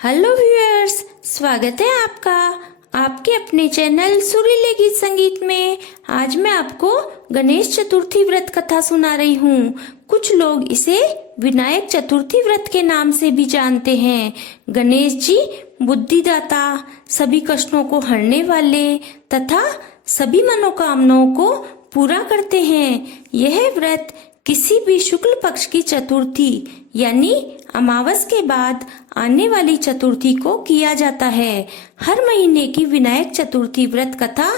Hello viewers, स्वागत है आपका आपके अपने चैनल सुरीले गीत संगीत में। आज मैं आपको गणेश चतुर्थी व्रत कथा सुना रही हूँ। कुछ लोग इसे विनायक चतुर्थी व्रत के नाम से भी जानते हैं। गणेश जी बुद्धिदाता, सभी कष्टों को हरने वाले तथा सभी मनोकामनाओं को पूरा करते हैं। यह व्रत किसी भी शुक्ल पक्ष की चतुर्थी यानी अमावस के बाद आने वाली चतुर्थी को किया जाता है। हर महीने की विनायक चतुर्थी व्रत कथा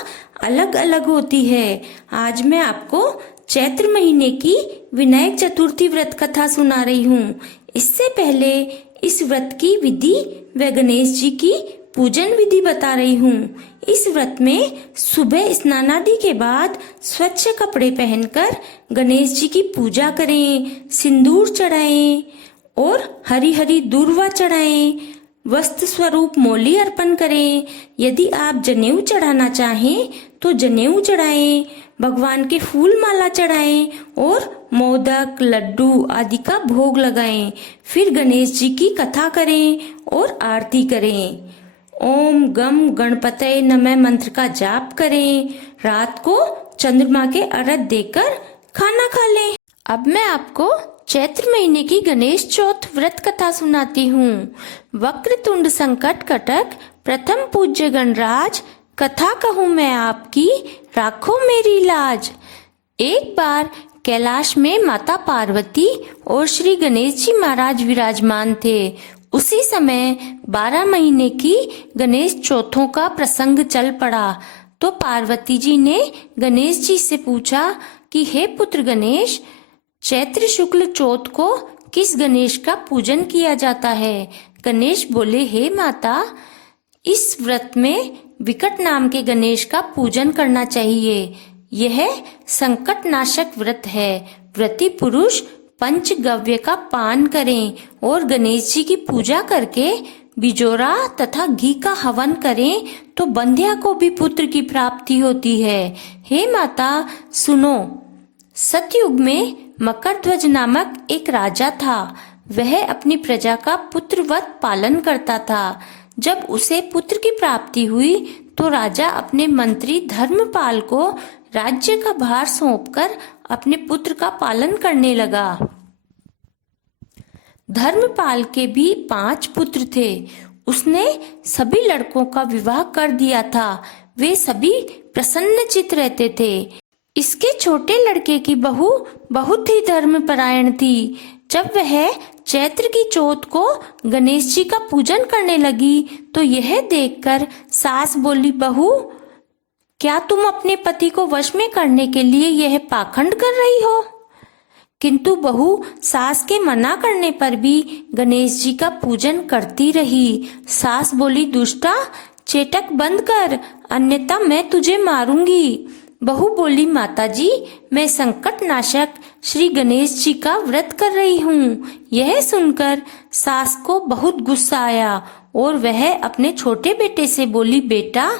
अलग अलग होती है। आज मैं आपको चैत्र महीने की विनायक चतुर्थी व्रत कथा सुना रही हूँ। इससे पहले इस व्रत की विधि व गणेश जी की पूजन विधि बता रही हूँ। इस व्रत में सुबह स्नानादि के बाद स्वच्छ कपड़े पहनकर गणेश जी की पूजा करें, सिंदूर चढ़ाएं और हरी हरी दूर्वा चढ़ाएं, वस्त्र स्वरूप मोली अर्पण करें। यदि आप जनेऊ चढ़ाना चाहें तो जनेऊ चढ़ाएं, भगवान के फूल माला चढ़ाएं और मोदक लड्डू आदि का भोग लगाएं। फिर गणेश जी की कथा करें और आरती करें। ओम गम गणपतये नमः मंत्र का जाप करें। रात को चंद्रमा के अर्घ्य देकर खाना खा लें। अब मैं आपको चैत्र महीने की गणेश चौथ व्रत कथा सुनाती हूँ। वक्रतुंड संकट कटक प्रथम पूज्य गणराज, कथा कहूँ मैं आपकी राखो मेरी लाज। एक बार कैलाश में माता पार्वती और श्री गणेश जी महाराज विराजमान थे। उसी समय 12 महीने की गणेश चौथों का प्रसंग चल पड़ा तो पार्वती जी ने गणेश जी से पूछा कि हे पुत्र गणेश, चैत्र शुक्ल चौथ को किस गणेश का पूजन किया जाता है? गणेश बोले, हे माता, इस व्रत में विकट नाम के गणेश का पूजन करना चाहिए। यह संकट नाशक व्रत है। व्रती पुरुष पंचगव्य का पान करें और गणेश जी की पूजा करके बिजोरा तथा घी का हवन करें तो बंध्या को भी पुत्र की प्राप्ति होती है। हे माता सुनो, सतयुग में मकरध्वज नामक एक राजा था। वह अपनी प्रजा का पुत्रवत पालन करता था। जब उसे पुत्र की प्राप्ति हुई तो राजा अपने मंत्री धर्मपाल को राज्य का भार सौंपकर अपने पुत्र का पालन करने लगा। धर्मपाल के भी 5 पुत्र थे। उसने सभी लड़कों का विवाह कर दिया था। वे सभी प्रसन्नचित्त रहते थे। इसके छोटे लड़के की बहू बहुत ही धर्मपरायण थी। जब वह चैत्र की चौथ को गणेश जी का पूजन करने लगी तो यह देखकर सास बोली, बहू, क्या तुम अपने पति को वश में करने के लिए यह पाखंड कर रही हो? किंतु बहू सास के मना करने पर भी गणेश जी का पूजन करती रही। सास बोली, दुष्टा, चेटक बंद कर, अन्यथा मैं तुझे मारूंगी। बहू बोली, माताजी, मैं संकट नाशक श्री गणेश जी का व्रत कर रही हूँ। यह सुनकर सास को बहुत गुस्सा आया और वह अपने छोटे बेटे से बोली, बेटा,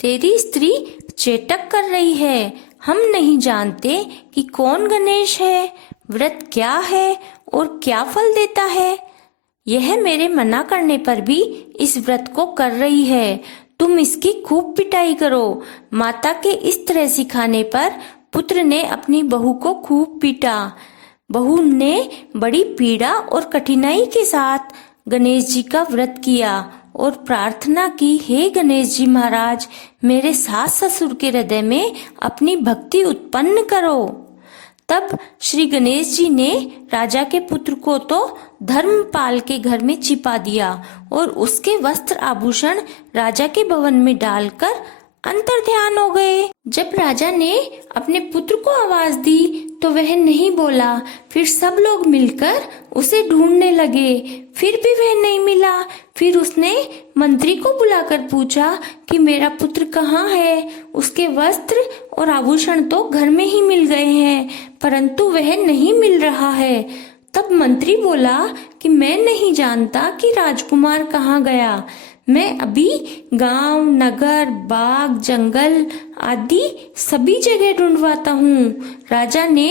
तेरी स्त्री चेटक कर रही है। हम नहीं जानते कि कौन गणेश है, व्रत क्या है और क्या फल देता है। यह मेरे मना करने पर भी इस व्रत को कर रही है। तुम इसकी खूब पिटाई करो। माता के इस तरह सिखाने पर पुत्र ने अपनी बहू को खूब पीटा। बहू ने बड़ी पीड़ा और कठिनाई के साथ गणेश जी का व्रत किया और प्रार्थना की, हे गणेश जी महाराज, मेरे सास ससुर के हृदय में अपनी भक्ति उत्पन्न करो। तब श्री गणेश जी ने राजा के पुत्र को तो धर्मपाल के घर में छिपा दिया और उसके वस्त्र आभूषण राजा के भवन में डालकर अंतर ध्यान हो गए। जब राजा ने अपने पुत्र को आवाज दी तो वह नहीं बोला। फिर सब लोग मिलकर उसे ढूंढने लगे, फिर भी वह नहीं मिला। फिर उसने मंत्री को बुलाकर पूछा कि मेरा पुत्र कहाँ है? उसके वस्त्र और आभूषण तो घर में ही मिल गए हैं, परंतु वह नहीं मिल रहा है। तब मंत्री बोला कि मैं नहीं जानता कि राजकुमार कहाँ गया। मैं अभी गांव, नगर, बाग, जंगल आदि सभी जगह ढूंढवाता हूँ। राजा ने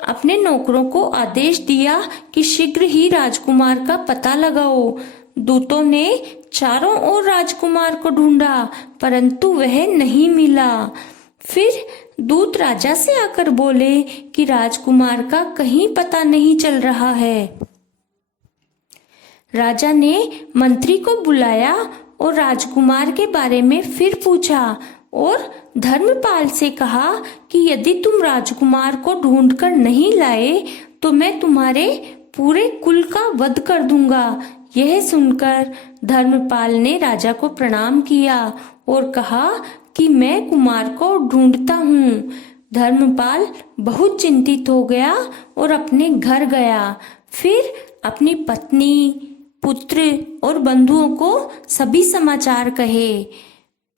अपने नौकरों को आदेश दिया कि शीघ्र ही राजकुमार का पता लगाओ। दूतों ने चारों ओर राजकुमार को ढूंढा, परंतु वह नहीं मिला। फिर दूत राजा से आकर बोले कि राजकुमार का कहीं पता नहीं चल रहा है। राजा ने मंत्री को बुलाया और राजकुमार के बारे में फिर पूछा और धर्मपाल से कहा कि यदि तुम राजकुमार को ढूंढकर नहीं लाए तो मैं तुम्हारे पूरे कुल का वध कर दूंगा। यह सुनकर धर्मपाल ने राजा को प्रणाम किया और कहा कि मैं कुमार को ढूंढता हूँ। धर्मपाल बहुत चिंतित हो गया और अपने घर गया। फिर अपनी पत्नी, पुत्र और बंधुओं को सभी समाचार कहे।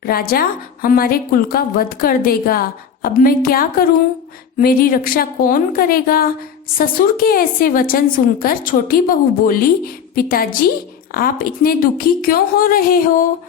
राजा हमारे कुल का वध कर देगा, अब मैं क्या करूं? मेरी रक्षा कौन करेगा? ससुर के ऐसे वचन सुनकर छोटी बहू बोली, पिताजी आप इतने दुखी क्यों हो रहे हो?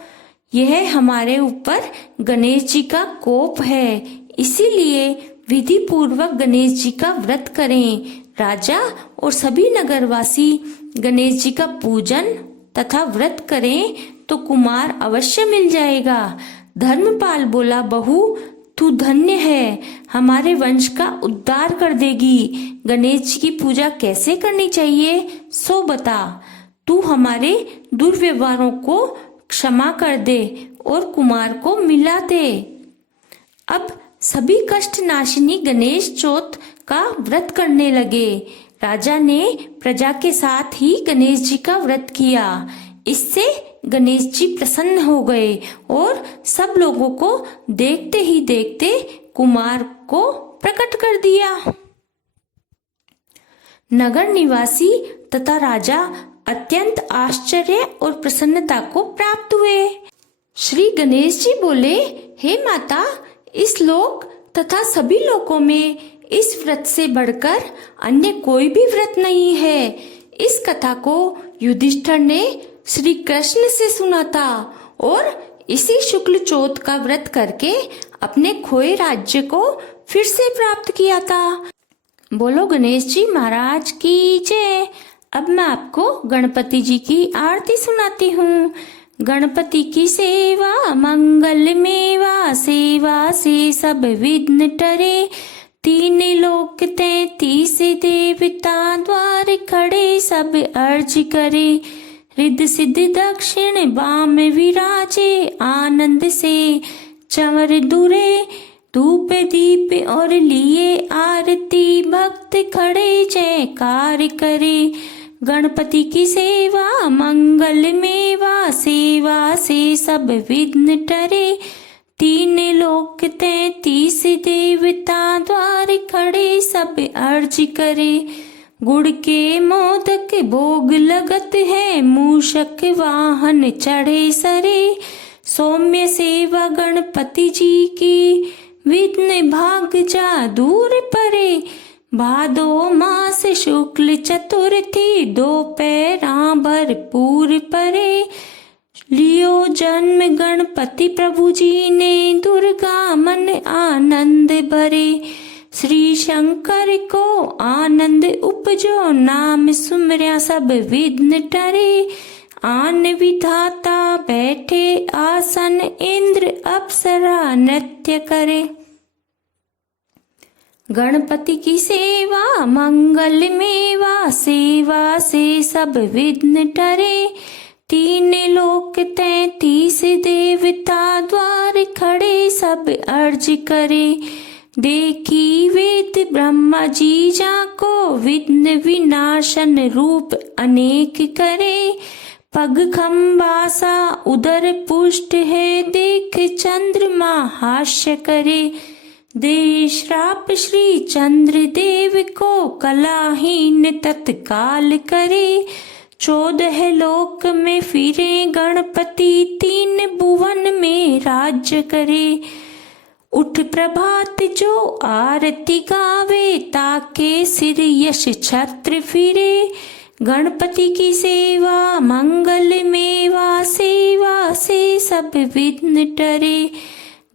यह हमारे ऊपर गणेश जी का कोप है, इसीलिए विधि पूर्वक गणेश जी का व्रत करें। राजा और सभी नगरवासी गणेश जी का पूजन तथा व्रत करें तो कुमार अवश्य मिल जाएगा। धर्मपाल बोला, बहू तू धन्य है, हमारे वंश का उद्धार कर देगी। गणेश जी की पूजा कैसे करनी चाहिए सो बता। तू हमारे दुर्व्यवहारों को क्षमा कर दे और कुमार को मिला दे। अब सभी कष्ट नाशिनी गणेश चौथ का व्रत करने लगे। राजा ने प्रजा के साथ ही गणेश जी का व्रत किया। इससे गणेश जी प्रसन्न हो गए और सब लोगों को देखते ही देखते कुमार को प्रकट कर दिया। नगर निवासी तथा राजा अत्यंत आश्चर्य और प्रसन्नता को प्राप्त हुए। श्री गणेश जी बोले, हे माता, इस लोक तथा सभी लोकों में इस व्रत से बढ़कर अन्य कोई भी व्रत नहीं है। इस कथा को युधिष्ठिर ने श्री कृष्ण से सुना था और इसी शुक्ल चौथ का व्रत करके अपने खोए राज्य को फिर से प्राप्त किया था। बोलो गणेश जी महाराज की जय। अब मैं आपको गणपति जी की आरती सुनाती हूँ। गणपति की सेवा मंगल मेवा, सेवा से सब विघ्न टरे। तीन लोक 33 देवता, द्वार खड़े सब अर्ज करे। रिद्ध सिद्ध दक्षिण बाम विराजे, आनंद से चंवर दूरे। धूप दीप और लिए आरती, भक्त खड़े जयकार करे। गणपति की सेवा मंगल मेवा, सेवा से सब विघ्न टरे। तीन लोक 33 देवता, द्वार खड़े सब अर्ज करे। गुड़ के मोदक भोग लगत है, मूषक वाहन चढ़े सरे। सौम्य सेवा गणपति जी की, विघ्न भाग जा दूर परे। भादो मास शुक्ल चतुर्थी, दोपहरा भरपूर परे। लियो जन्म गणपति प्रभु जी ने, दुर्गा मन आनंद भरे। श्री शंकर को आनंद उपजो, नाम सुमर्या सब विघ्न टरे। आन विधाता बैठे आसन, इंद्र अप्सरा नृत्य करे। गणपति की सेवा मंगल मेवा, सेवा से सब विघ्न टरे। तीन लोक 33 देवता, द्वार खड़े सब अर्ज करे। देखी वेद ब्रह्मा जी जाको, विघ्न विनाशन रूप अनेक करे। पग खम्बासा उदर पुष्ट है, देख चंद्रमा हास्य करे। दे श्राप श्री चंद्र देव को, कलाहीन तत्काल करे। 14 लोक में फिरे गणपति, 3 भुवन में राज्य करे। उठ प्रभात जो आरती गावे, ताके सिर यश छत्र फिरे। गणपति की सेवा मंगल मेवा, सेवा से सब विघ्न टरे।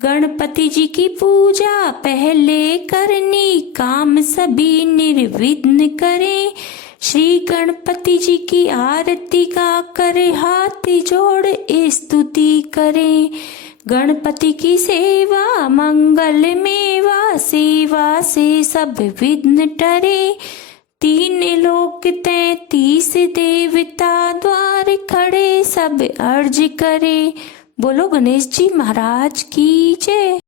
गणपति जी की पूजा पहले करनी, काम सभी निर्विघ्न करें। श्री गणपति जी की आरती गा कर हाथ जोड़ स्तुति करें। गणपति की सेवा मंगल मेवा, सेवा से सब विघ्न टरे। 3 लोक 33 देवता द्वार खड़े, सब अर्ज करे। बोलो गणेश जी महाराज की जय।